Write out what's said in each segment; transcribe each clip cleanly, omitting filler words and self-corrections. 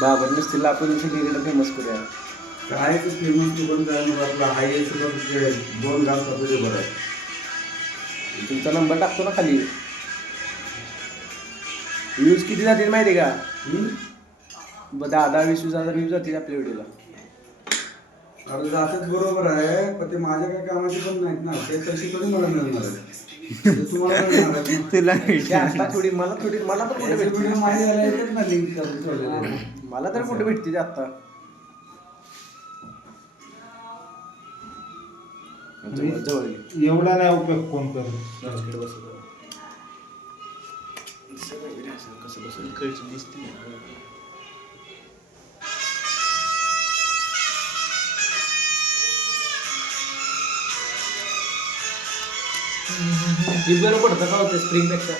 बाबर नसतील आपण सगळीकडे फेमस करूया. काय ते फेमस तू पण काय मग आपला हाय सुद्धा 2 घास तुझे बरं आहे. तुमचा नंबर टाकतो ना खाली. व्ह्यूज किती जातील माहिती आहे का? 10-20,000 व्ह्यूज जातील आपल्या व्हिडिओला. अरे जातच बरोबर आहे, पण ते माझ्या काय कामाचे पण नाहीत ना, ते तशी थोडी मला मिळणार आहे. ते तुम्हाला मिळणार आहे. तुला आता थोडी मला तर कुठे भेटते? व्हिडिओ माझ्या यायला येतात ना लिंक करून ठेवलेले. मला तर कुठे भेटते ते आता? जवळ घे. एवढा नाही उपयोग कोण करत. राजकडे बसत कसं बसून इकडची दिसते. ही बरं पडतं का होतं स्प्रिंगपेक्षा?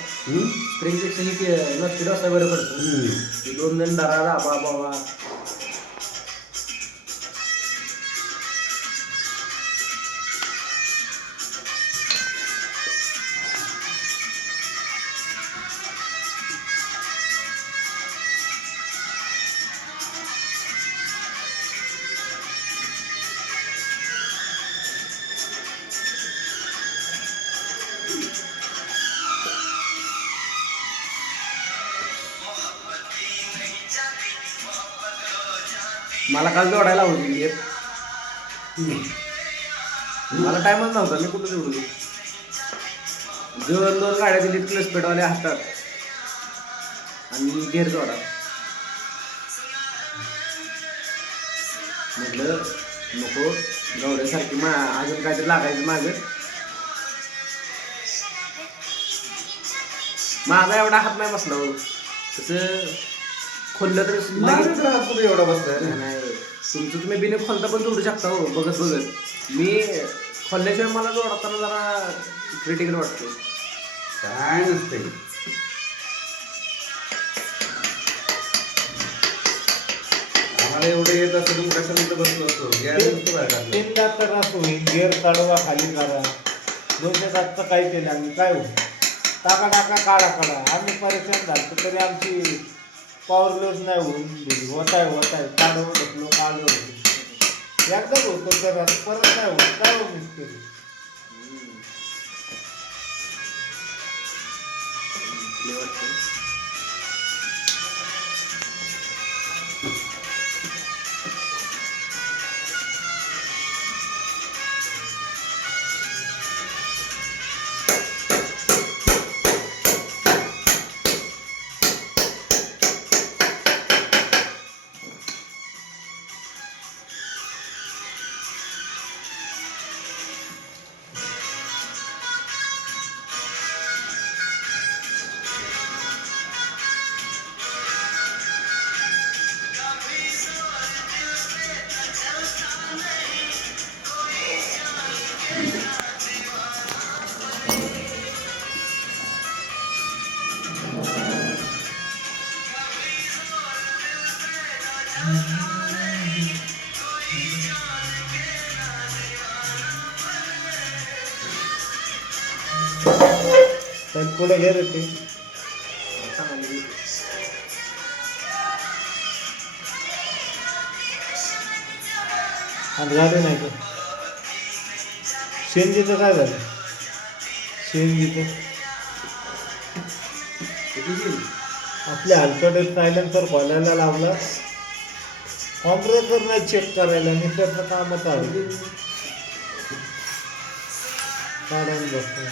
स्प्रिंगपेक्षा ही नसती असं बरं पडतं. 2 जण धरा बाबा. मला काल जोडायला होती. मला टाइमच नव्हता, मी कुठं जोडली. 2 गाड्या दिलीत क्लच पेडवाल्या हातात आणि गेअर जोडा. म्हटलं नको गवड्यासारखी अजून काहीतरी लागायचं मागं. माझा एवढा हात नाही बसला हो. तसं खोललं तर कुठे एवढा बसलाय? नाही तुमचं तुम्ही बिने खोलता पण जोडू शकता हो, बघत. मी खोलल्याशिवाय मला जोडताना जरा क्रिटिकल वाटतो. काय नसते. आम्हाला एवढं येत असतं तुम्ही कशानंतर बसलो असतो. तीनदा तर असं होईल, गेअर काढवा खाली करा. 200 काही केलं आम्ही काय होईल? टाका काढा. आम्ही परेशान झालो तरी आमची पॉवर लॉस नाही होत आहे. काढव ढकलो काढव. एकदाच होतं तर परत नाही होत. काय हो मिस्त्री? तर पुढे घे रे ते. आणि झालं नाही का शेणजीचं काय झालं? शेणजीचं आपल्या हलकटे सायलेन्सर खोलायला लावला. कॉम्प्रेसर नाही चेक करायला आणि त्याचं कामच आलं. काढून बसतो.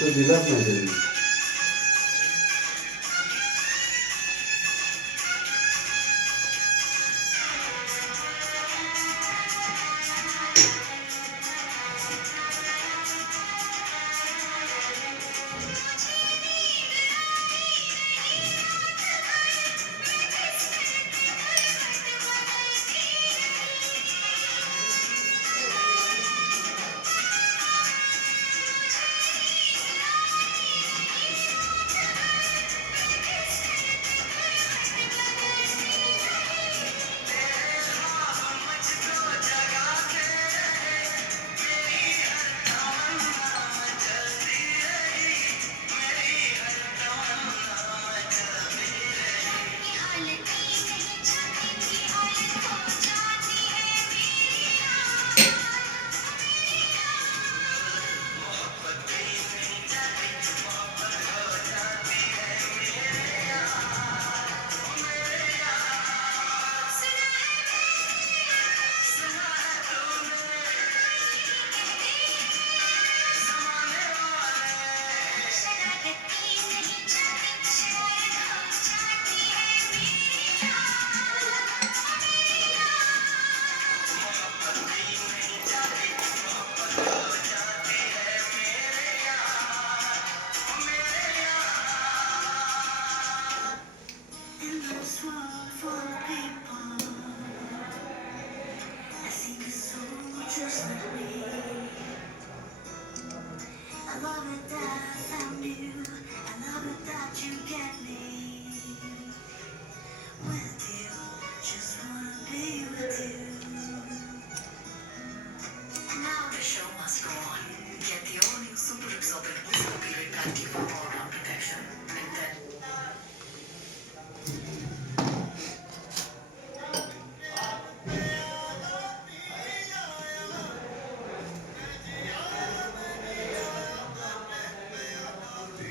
तो दिलाच नाही त्यांनी.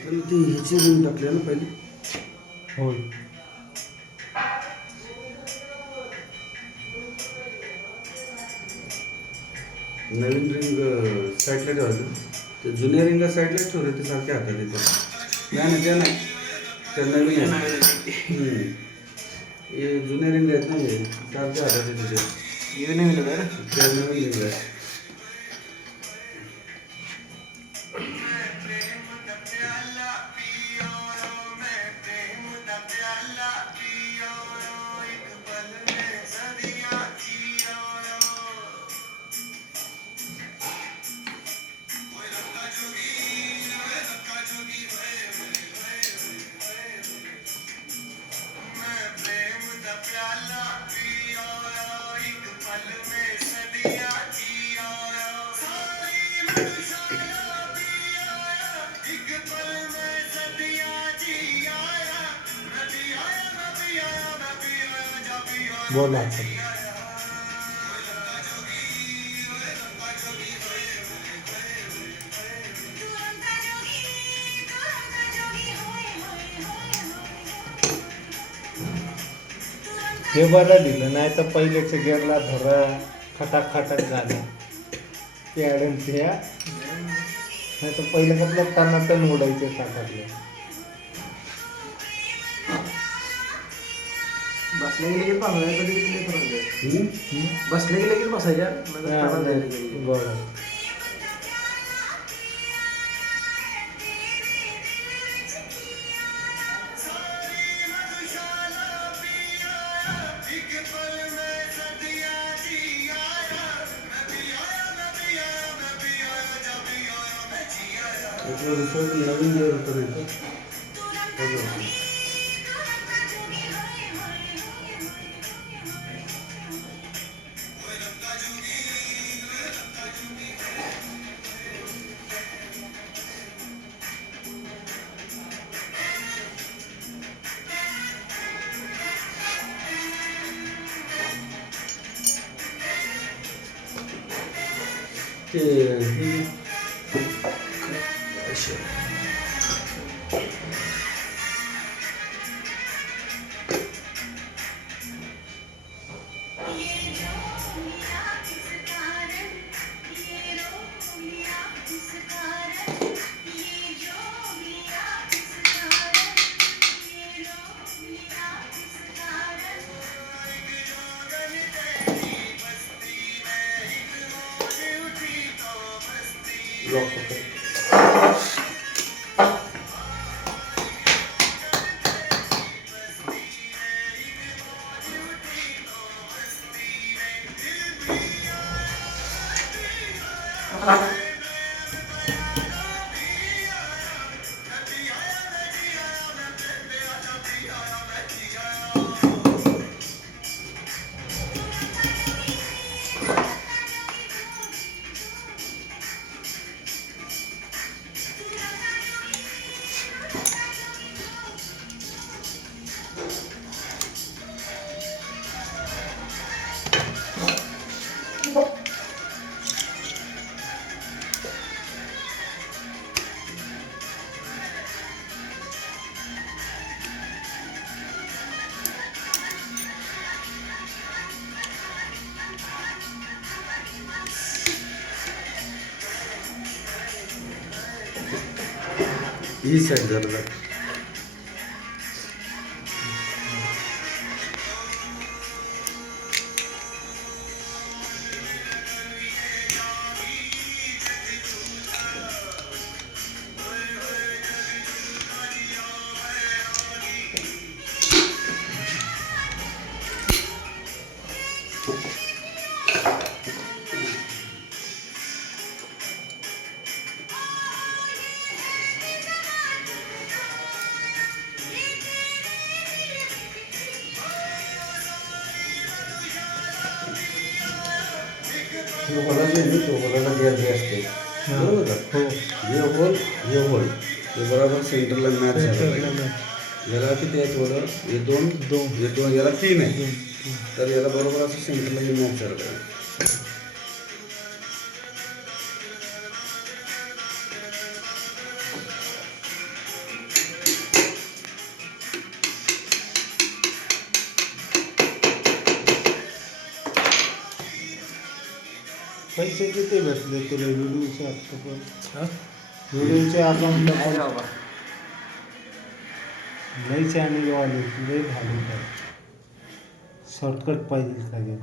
पण ती ह्याची रिंग टाकली ना पहिली. होय. नवीन रिंग साईडला ठेवायचं. ते जुन्या रिंग साईडलाच ठेवले ते सारखे हातात येतात. नाही त्या नाही, त्या नवीन आहेत. हे जुन्या रिंग आहेत ना, हे सारखे हातात येते ते. हे नवीन आहे ना? त्या नवीन रिंग आहेत. बोला आता. हे बरं दिलं, नाही तर पहिल्याच्या गेअरला धरा खटाक खटाक झाला ते अडन त्या, नाही तर पहिलं कसलं टनाटन उडायचे टाकातले. बसले की लगेच बसायच्या, कधी कधी लई त्रास द्यायचा. बसले की लगेच बसायच्या, नंतर त्रास द्यायला कधी. बरं. नवीन गिअर होतं नाही का? ते लॉक होतं. ही साईड जरा होलाला गिअर बी असते बरोबर का? हे होल हे बरोबर सेंटरला मॅच झालं. याला किती आहे थोडं, हे दोन याला 3 आहे, तर याला बरोबर असं सेंटरला हे मॅच झालं. पैसे किती भेटले तुला व्हिडिओचे आता पण हा? व्हिडिओचे अकाउंट काय रे बाबा लई चॅनल वाले लई झाले शॉर्टकट पाहिजे सगळे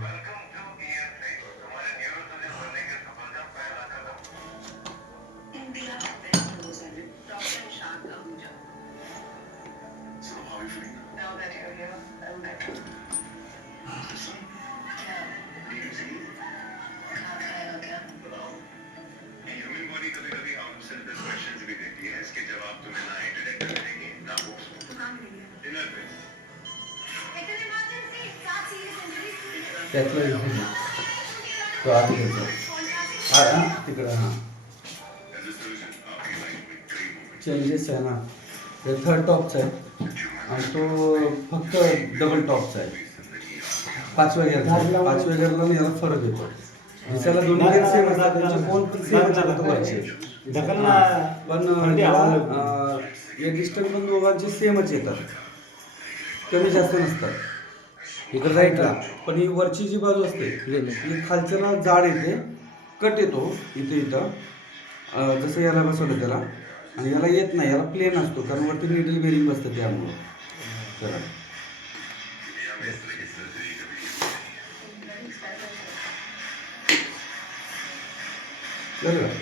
त्यातलं हे घे. तो आत घ्यायचा तिकडं हां चेंजेस आहे ना ते थर्ड टॉपचा आहे आणि तो फक्त डबल टॉपचा आहे 5व्या गेअरला याला फरक येतो दिसायला दोन्ही गेअर सेम असतात त्यांचे कोण पण सेम चालत वरचे पण हे डिस्टन्स पण दोघांचे सेमच येतात कमी जास्त नसतात इकडे राईटला पण ही वरची जी बाजू असते ही खालच्याला जाड येते कट येतो इथं जसं याला बसवलं त्याला आणि याला येत नाही याला प्लेन असतो कारण वरती निडल बेरिंग बसतं त्यामुळं चला बरोबर